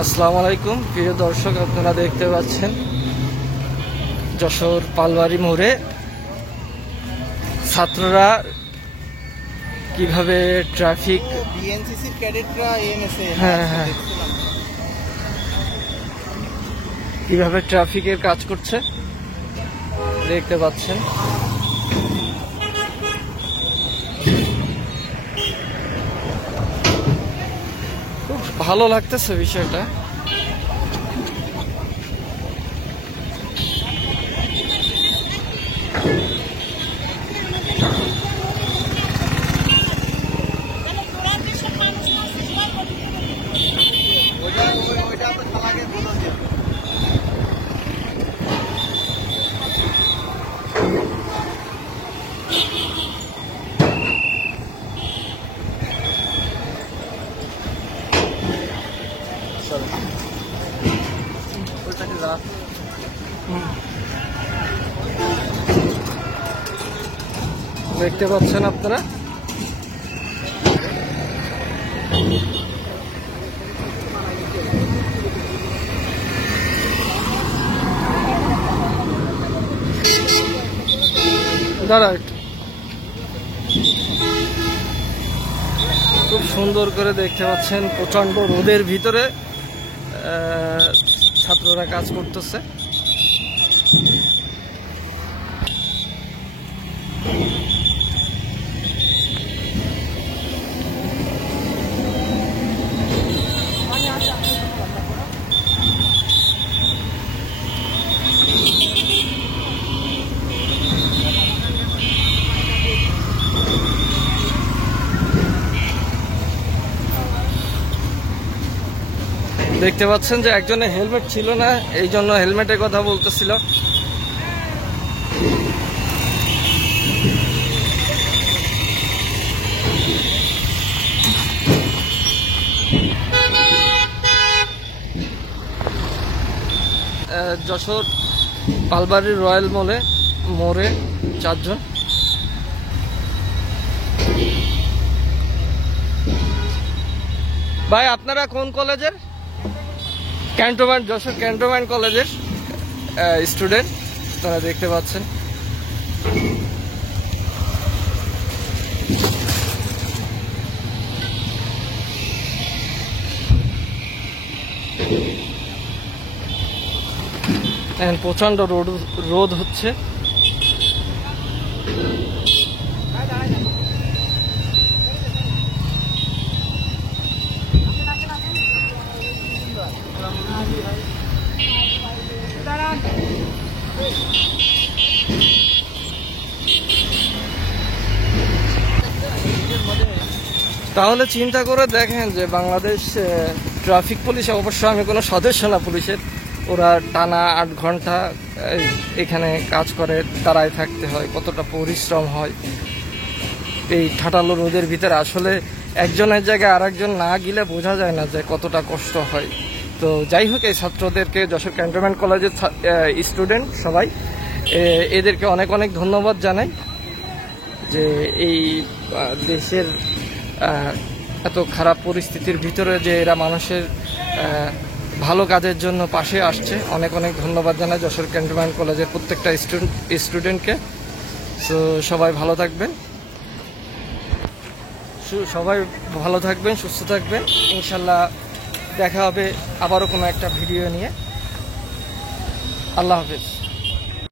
আসসালামু আলাইকুম প্রিয় দর্শক, আপনারা দেখতে পাচ্ছেন যশোর পালবাড়ি মোড়ে ছাত্ররা কিভাবে ট্রাফিক বিএনসিসির ক্যাডেটরা এএনএসএ কিভাবে ট্রাফিকের কাজ করছে দেখতে পাচ্ছেন। খুব ভালো লাগতেছে বিষয়টা। দেখতে পাচ্ছেন আপনারা, দাঁড়া খুব সুন্দর করে দেখতে পাচ্ছেন প্রচন্ড রোদের ভিতরে ছাত্ররা কাজ করতেছে। দেখতে পাচ্ছেন যে একজনের হেলমেট ছিল না, এই জন্য হেলমেটের কথা বলতেছিল। যশোর পালবাড়ির রয়্যাল মোড়ে 4 জন। ভাই আপনারা কোন কলেজের? ক্যান্টনমেন্ট, যশোর ক্যান্টনমেন্ট কলেজের স্টুডেন্ট। আপনারা দেখতে পাচ্ছেন প্রচন্ড রোদ হচ্ছে। তাহলে চিন্তা করে দেখেন যে বাংলাদেশ ট্রাফিক পুলিশ, অবশ্য আমি কোনো সদস্য না পুলিশের, ওরা টানা 8 ঘন্টা এখানে কাজ করে, দাঁড়ায় থাকতে হয়, কতটা পরিশ্রম হয় এই ঠাটালো রোদের ভিতরে। আসলে একজনের জায়গায় আরেকজন না গেলে বোঝা যায় না যে কতটা কষ্ট হয়। তো যাই হোক, এই ছাত্রদেরকে, যশোর ক্যান্টনমেন্ট কলেজের স্টুডেন্ট সবাই, এদেরকে অনেক অনেক ধন্যবাদ জানাই যে এই দেশের এত খারাপ পরিস্থিতির ভিতরে যে এরা মানুষের ভালো কাজের জন্য পাশে আসছে। অনেক অনেক ধন্যবাদ জানাই যশোর ক্যান্টনমেন্ট কলেজের প্রত্যেকটা স্টুডেন্টকে। সো সবাই ভালো থাকবেন, সুস্থ থাকবেন। ইনশাল্লাহ দেখা হবে আবারও কোনো একটা ভিডিও নিয়ে। আল্লাহ হাফেজ।